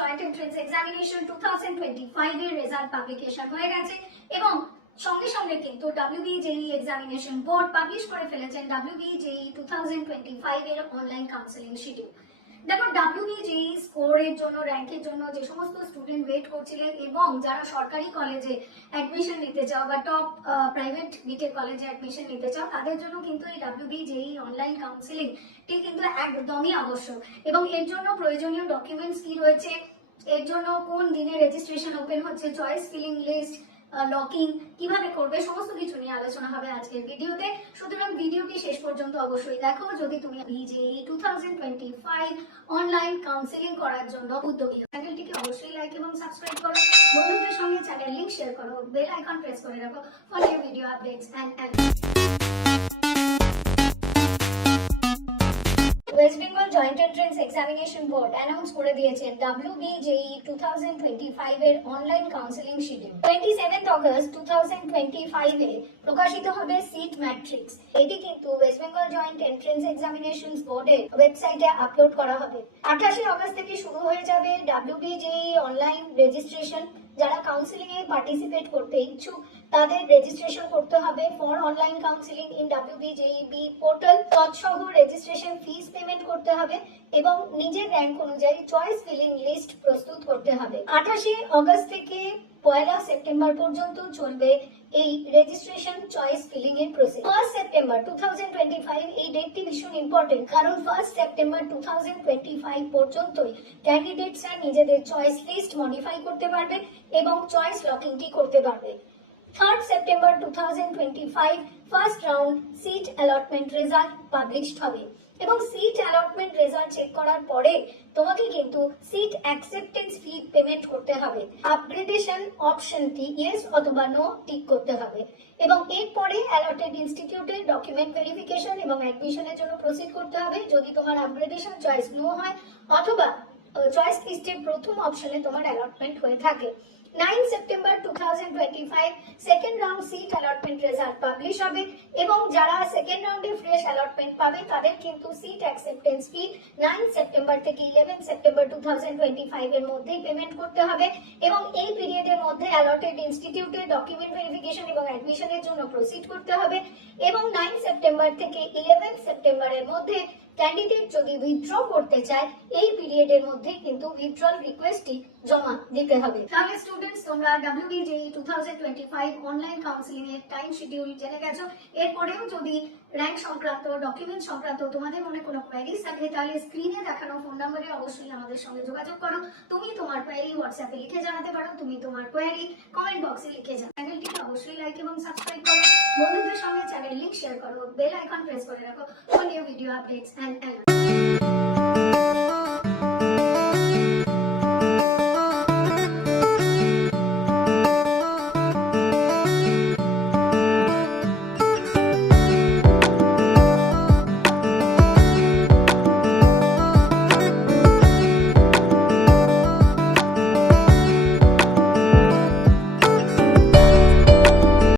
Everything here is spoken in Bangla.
জয়েন্ট এন্ট্রান্স এক্সামিনেশন 2025 এর রেজাল্ট পাবলিকেশন হয়ে গেছে এবং সঙ্গে সঙ্গে কিন্তু WBJEE এক্সামিনেশন বোর্ড পাবলিশ করে ফেলেছেন WBJEE 2025 এর অনলাইন কাউন্সেলিং শিডিউল। দেখো, WBJEE স্কোরের জন্য, র্যাঙ্কের জন্য যে সমস্ত স্টুডেন্ট ওয়েট করছিলেন এবং যারা সরকারি কলেজে অ্যাডমিশন নিতে চাও বা টপ প্রাইভেট বিটেক কলেজে অ্যাডমিশন নিতে চাও, তাদের জন্য কিন্তু এই WBJEE অনলাইন কাউন্সেলিং টি কিন্তু একদমই আবশ্যক। এবং এর জন্য প্রয়োজনীয় ডকুমেন্টস কি রয়েছে, এর জন্য কোন দিনে রেজিস্ট্রেশন ওপেন হচ্ছে, চয়েস ফিলিং লিস্ট, লকিং কিভাবে করবে, সমস্ত কিছু নিয়ে আলোচনা হবে আজকের ভিডিওতে। সুতরাং ভিডিওটি শেষ পর্যন্ত অবশ্যই দেখো যদি তুমি BJEE 2025 অনলাইন কাউন্সেলিং করার জন্য উদ্যোগী। চ্যানেলটিকে অবশ্যই লাইক এবং সাবস্ক্রাইব করো, বন্ধুদের সঙ্গে চ্যানেল লিংক শেয়ার করো, বেল আইকন প্রেস করে রাখো for new video updates and West Bengal joint entrance examination board announce করে দিয়েছেন WBJEE 2025 এর অনলাইন কাউন্সেলিং শিডিউল। 27 অগস্ট 2025 এ প্রকাশিত হবে সিট ম্যাট্রিক্স। এটি কিন্তু West Bengal joint entrance examination বোর্ডের ওয়েবসাইটে আপলোড করা হবে। 28 অগস্ট থেকে শুরু হয়ে যাবে WBJEE অনলাইন রেজিস্ট্রেশন। যারা কাউন্সেলিং এ পার্টিসিপেট করতে ইচ্ছুক তাদের রেজিস্ট্রেশন করতে হবে for online counselling in WBJEE portal. তৎসহ রেজিস্ট্রেশন ফিস পেমেন্ট করতে হবে এবং নিজের র্যাঙ্ক অনুযায়ী চয়েস ফিলিং লিস্ট প্রস্তুত করতে হবে। 28 অগস্ট থেকে 1 সেপ্টেম্বর পর্যন্ত চলবে এই রেজিস্ট্রেশন চয়েস ফিলিং এর প্রসেস। 1 সেপ্টেম্বর 2025 এই ডেটটি ভীষণ ইম্পর্টেন্ট, কারণ 1 সেপ্টেম্বর 2025 পর্যন্তই ক্যান্ডিডেটসরা নিজেদের চয়েস লিস্ট মডিফাই করতে পারবে এবং চয়েস লকিংটি করতে পারবে। 3 September 2025 first round seat allotment result published হবে এবং সিট অ্যালটমেন্ট রেজাল্ট চেক করার পরে তোমাকে কিন্তু সিট অ্যাকসেপ্টেন্স ফি পেমেন্ট করতে হবে। আপগ্রেডেশন অপশনটি ইয়েস অথবা নো টিক করতে হবে এবং এরপরে অ্যালটেড ইনস্টিটিউটের ডকুমেন্ট ভেরিফিকেশন এবং অ্যাডমিশনের জন্য প্রসিড করতে হবে যদি তোমার আপগ্রেডেশন চয়েস নো হয় অথবা চয়েস লিস্টের প্রথম অপশনে তোমার অ্যালটমেন্ট হয়ে থাকে। 9 September 2025 second round seat allotment result publish হবে এবং যারা সেকেন্ড রাউন্ডে ফ্রেশ অ্যালটমেন্ট পাবে তাদের কিন্তু সিট অ্যাকসেপ্টেন্স ফি 9 সেপ্টেম্বর থেকে 11 সেপ্টেম্বর 2025 এর মধ্যেই পেমেন্ট করতে হবে এবং এই পিরিয়ডের মধ্যে অ্যালটেড ইনস্টিটিউটে ডকুমেন্ট ভেরিফিকেশন এবং অ্যাডমিশনের জন্য প্রসিড করতে হবে এবং 9 সেপ্টেম্বর থেকে 11 সেপ্টেম্বরের মধ্যে ক্যান্ডিডেট যদি উইথড্র করতে চায় এই পিরিয়ডের মধ্যে কিন্তু উইথড্রল রিকোয়েস্টটি জমা দিতে হবে। তাহলে স্টুডেন্টস, তোমরা WBJEE 2025 অনলাইন কাউন্সেলিং এর টাইম শিডিউল জেনে গেছো। এরপরেও যদি র্যাঙ্ক সংক্রান্ত, ডকুমেন্ট সংক্রান্ত তোমাদের মনে কোনো কোয়েরিজ থাকে তাহলে স্ক্রিনে দেখানো ফোন নম্বরে অবশ্যই আমাদের সঙ্গে যোগাযোগ করো। তুমি তোমার কোয়েরি হোয়াটসঅ্যাপে লিখে জানাতে পারো, তুমি তোমার কোয়েরি কমেন্ট বক্সে লিখে জানাও। চ্যানেলটিকে অবশ্যই লাইক এবং সাবস্ক্রাইব করো, বন্ধুদের সঙ্গে চ্যানেল লিংক শেয়ার করো, বেল আইকন প্রেস করে রাখো for new video updates and